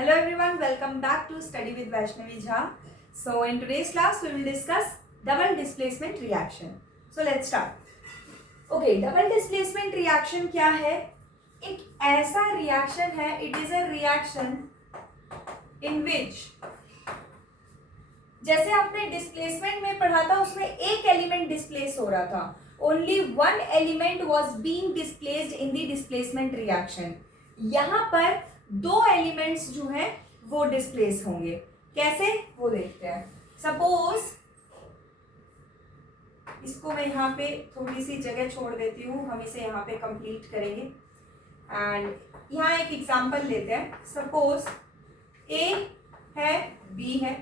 Hello everyone, welcome back to Study with Vaishnavi Jha. So in today's class we will discuss double displacement reaction. So let's start. Okay, double displacement reaction क्या है? एक ऐसा reaction है, it is a reaction in which जैसे आपने displacement में पढ़ा था उसमें एक एलिमेंट डिस्प्लेस हो रहा था, only one element was being displaced in the displacement reaction. यहाँ पर दो एलिमेंट्स जो हैं वो डिस्प्लेस होंगे. कैसे वो देखते हैं. सपोज इसको मैं यहाँ पे थोड़ी सी जगह छोड़ देती हूँ, हम इसे यहाँ पे कंप्लीट करेंगे. एंड यहाँ एक एग्जांपल लेते हैं. सपोज ए है, बी है,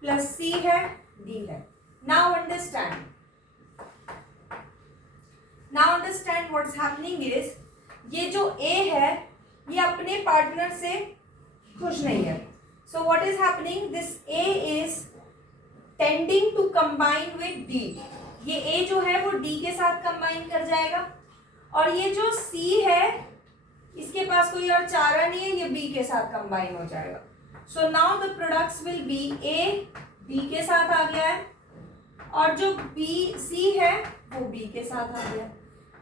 प्लस सी है, डी है. Now understand what's happening is, ये जो ए है ये अपने पार्टनर से खुश नहीं है. So what is happening, this A is tending to combine with D. ये ए जो है वो डी के साथ कंबाइन कर जाएगा, और ये जो सी है इसके पास कोई और चारा नहीं है, ये बी के साथ कंबाइन हो जाएगा. So now the products will be A B के साथ आ गया है, और जो बी सी है वो बी के साथ आ गया.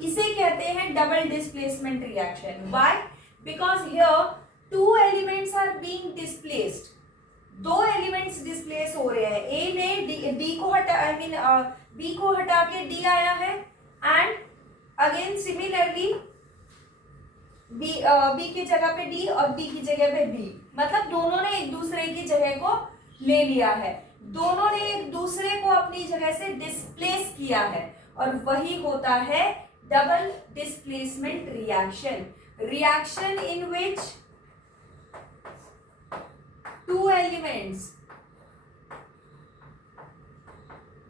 इसे कहते हैं double displacement reaction. Why? Because here two elements are being displaced. दो एलिमेंट्स डिस्प्लेस हो रहे हैं. ए ने डी को हटा बी को हटा के डी आया है, एंड अगेन सिमिलरली बी की जगह पे डी और डी की जगह पे बी. मतलब दोनों ने एक दूसरे की जगह को ले लिया है, दोनों ने एक दूसरे को अपनी जगह से डिस्प्लेस किया है, और वही होता है double displacement reaction. Reaction in which two elements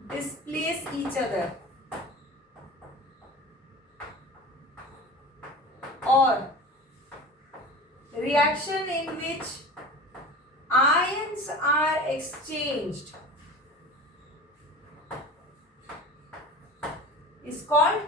displace each other, or reaction in which ions are exchanged is called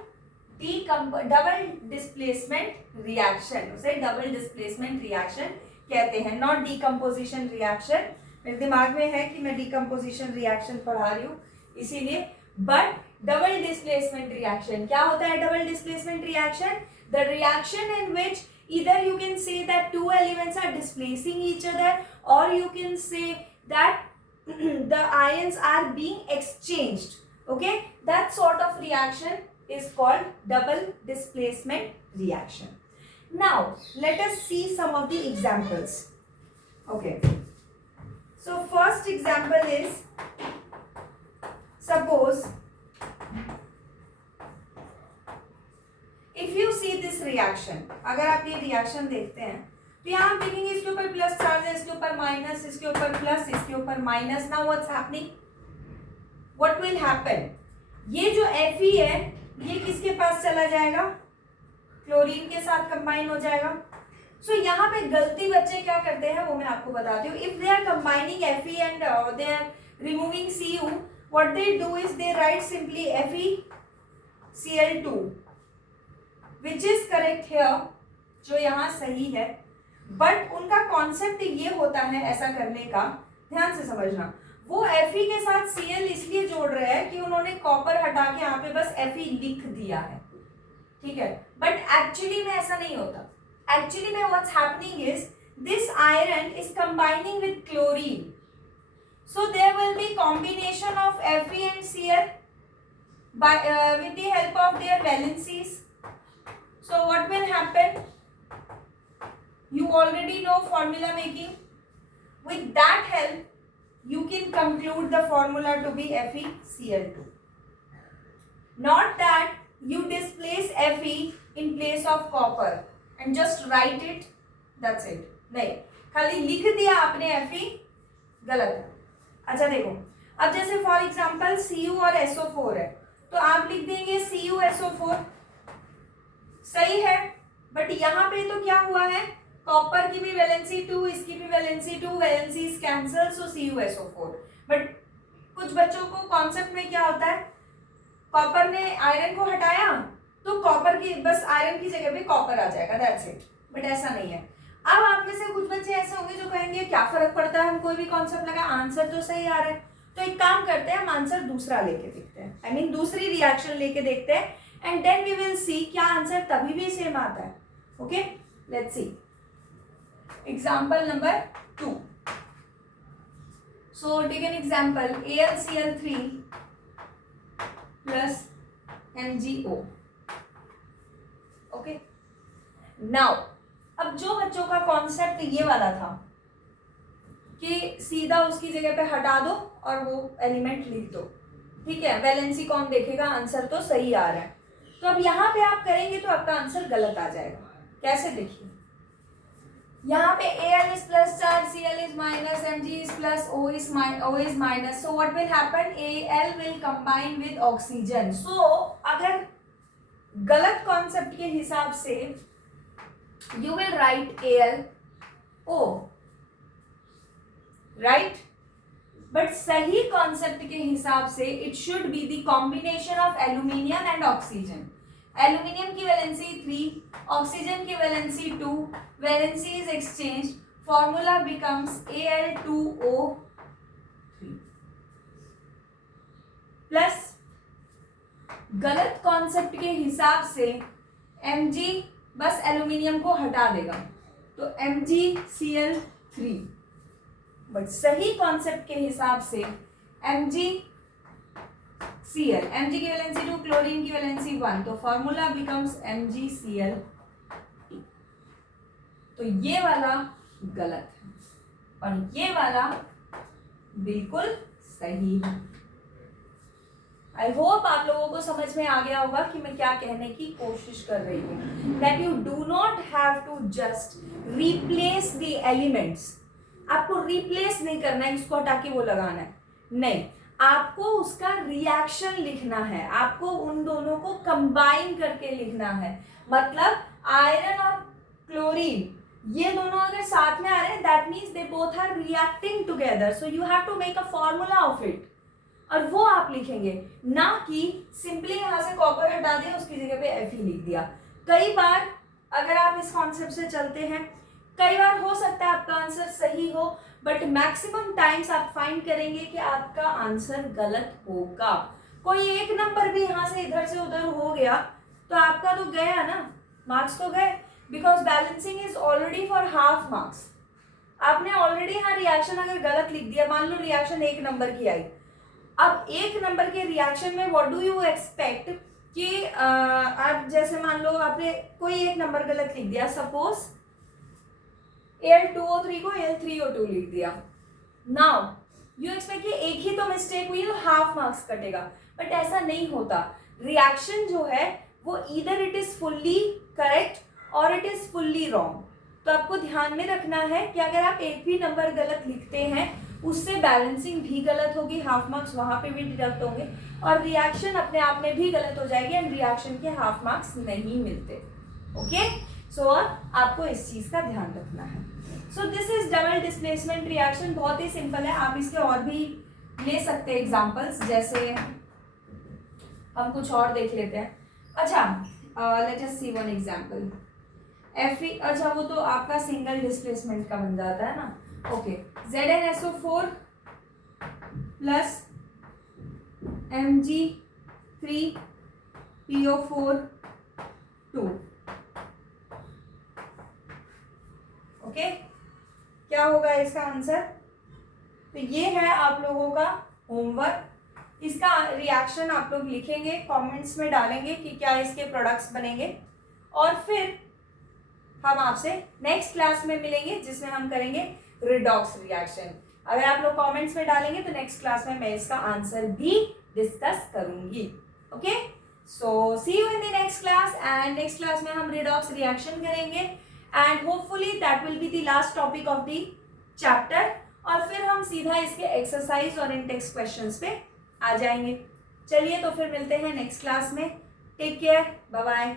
double displacement reaction. उसे डबल डिस्प्लेसमेंट रिएक्शन कहते हैं, नॉट डीकम्पोजिशन रिएक्शन. मेरे दिमाग में है कि मैं डीकम्पोजिशन रिएक्शन पढ़ा रही हूँ इसीलिए, बट डबल डिस्प्लेसमेंट रिएक्शन क्या होता है? Double displacement reaction, the reaction in which either you can say that two elements are displacing each other, or you can say that the ions are being exchanged. Okay, that sort of reaction is called double displacement reaction. Now let us see some of the examples. Okay, so first example is, suppose if you see this reaction, अगर आप ये reaction देखते हैं तो यहाँ आप देखेंगे इसके ऊपर प्लस चार्ज है, इसके ऊपर माइनस, इसके ऊपर प्लस, इसके ऊपर minus. Now what's happening, what will happen, ये जो Fe है ये किसके पास चला जाएगा? क्लोरीन के साथ कंबाइन हो जाएगा. सो यहाँ पे गलती बच्चे क्या करते हैं वो मैं आपको बताती हूँ. If they are combining Fe and they are removing Cu, what they do is they write simply FeCl2, which is correct here, जो यहाँ सही है. बट उनका कॉन्सेप्ट ये होता है ऐसा करने का, ध्यान से समझना, वो Fe के साथ Cl इसलिए जोड़ रहे हैं कि उन्होंने कॉपर हटा के यहाँ पे बस Fe लिख दिया है, ठीक है. बट एक्चुअली में ऐसा नहीं होता. एक्चुअली में what's happening is, this iron is combining with chlorine, so there will be combination of Fe and Cl by with the help of their valencies. So what will happen? You already know formula making. With that help, you can conclude the formula to be FeCl2. Not that you displace Fe in place of copper and just write it. That's it. नहीं, खाली लिख दिया आपने Fe, गलत है. अच्छा देखो, अब जैसे फॉर एग्जाम्पल Cu और SO4 है, तो आप लिख देंगे CuSO4, सही है. बट यहाँ पे तो क्या हुआ है, कॉपर की भी वैलेंसी 2, इसकी भी valency 2, valencies cancel, so CuSO4. But कुछ बच्चों को कॉन्सेप्ट में क्या होता है, कॉपर ने आयरन को हटाया तो कॉपर की बस आयरन की जगह पे कॉपर आ जाएगा, दैट्स इट. बट ऐसा नहीं है. अब आप में से कुछ बच्चे ऐसे होंगे जो कहेंगे क्या फर्क पड़ता है, हम कोई भी कॉन्सेप्ट लगा, आंसर तो सही आ रहा है। तो एक काम करते हैं, हम आंसर दूसरा लेके देखते हैं, आई मीन दूसरी रिएक्शन लेके देखते हैं, and then we will see क्या आंसर तभी भी सेम आता है। Okay, let's see example number 2। So take an example AlCl3 plus MgO। Okay, now अब जो बच्चों का कॉन्सेप्ट ये वाला था कि सीधा उसकी जगह पे हटा दो और वो एलिमेंट लिख दो, ठीक है, वैलेंसी कौन देखेगा, आंसर तो सही आ रहा है। तो अब यहाँ पे आप करेंगे तो आपका आंसर गलत आ जाएगा। कैसे, देखिए यहाँ पे Al is plus charge, Cl is minus, Mg is plus, O is minus. So what will happen? Al will combine with oxygen. So अगर गलत कॉन्सेप्ट के हिसाब से you will write AlO, right? But सही कॉन्सेप्ट के हिसाब से it should be the combination of aluminium and oxygen. Aluminium की वैलेंसी 3, ऑक्सीजन की valency 2, valency is exchange, formula becomes Al2O3 plus गलत कॉन्सेप्ट के हिसाब से Mg बस एल्यूमिनियम को हटा देगा तो MgCl3, बट सही कॉन्सेप्ट के हिसाब से MgCl, Mg की वैलेंसी 2, क्लोरीन की वैलेंसी 1, तो फॉर्मूला बिकम्स MgCl। तो ये वाला गलत है और ये वाला बिल्कुल सही है। आई होप आप लोगों को समझ में आ गया होगा कि मैं क्या कहने की कोशिश कर रही हूँ, that you do not have to just replace the elements. आपको रिप्लेस नहीं करना है, इसको हटा के वो लगाना है, नहीं, आपको उसका रिएक्शन लिखना है, आपको उन दोनों को कंबाइन करके लिखना है। मतलब आयरन और क्लोरीन ये दोनों अगर साथ में आ रहे हैं, that means they both are reacting together, so you have to make a formula of it, और वो आप लिखेंगे, ना कि सिंपली यहां से कॉपर हटा दिया उसकी जगह पे Fe लिख दिया। कई बार अगर आप इस कॉन्सेप्ट से चलते हैं, कई बार हो सकता है आपका आंसर सही हो, बट मैक्सिमम टाइम्स आप फाइंड करेंगे कि आपका आंसर गलत होगा। कोई एक नंबर भी यहाँ से इधर से उधर हो गया तो आपका तो गया ना, मार्क्स तो गए, because balancing is already for half marks. आपने ऑलरेडी यहाँ रिएक्शन अगर गलत लिख दिया, मान लो रिएक्शन 1 नंबर की आई, अब 1 नंबर के रिएक्शन में व्हाट डू यू एक्सपेक्ट कि आप जैसे मान लो आपने कोई 1 नंबर गलत लिख दिया, सपोज Al2O3 को Al3O2 लिख दिया, नाउ यू एक्सपेक्ट कि एक ही तो मिस्टेक हुई तो हाफ मार्क्स कटेगा, बट ऐसा नहीं होता। रिएक्शन जो है वो either it is fully correct और इट इज फुल्ली रॉन्ग। तो आपको ध्यान में रखना है कि अगर आप एक भी नंबर गलत लिखते हैं उससे बैलेंसिंग भी गलत होगी, हाफ मार्क्स वहां पे भी डिडक्ट होंगे, और रिएक्शन अपने आप में भी गलत हो जाएगी एंड रिएक्शन के हाफ मार्क्स नहीं मिलते। ओके, सो आपको इस चीज का ध्यान रखना है। So this is double displacement reaction, बहुत ही सिंपल है, आप इसके और भी ले सकते हैं एग्जांपल्स, जैसे हम कुछ और देख लेते हैं। अच्छा, लेट अस सी वन एग्जांपल। Fe, अच्छा वो तो आपका सिंगल डिस्प्लेसमेंट का बन जाता है ना। Okay, ZnSO4 plus Mg3PO4 2। Okay, क्या होगा इसका आंसर? तो ये है आप लोगों का होमवर्क। इसका रिएक्शन आप लोग लिखेंगे, कमेंट्स में डालेंगे कि क्या इसके प्रोडक्ट्स बनेंगे, और फिर हम आपसे नेक्स्ट क्लास में मिलेंगे जिसमें हम करेंगे रिडॉक्स रिएक्शन। अगर आप लोग कमेंट्स में डालेंगे तो नेक्स्ट क्लास में मैं इसका आंसर भी डिस्कस करूंगी। Okay, so see you in the next class, and next class में हम रिडॉक्स रिएक्शन करेंगे and hopefully that will be the last topic of the chapter, और फिर हम सीधा इसके एक्सरसाइज और इंटेक्स क्वेश्चंस पे आ जाएंगे। चलिए, तो फिर मिलते हैं नेक्स्ट क्लास में। Take care, bye bye.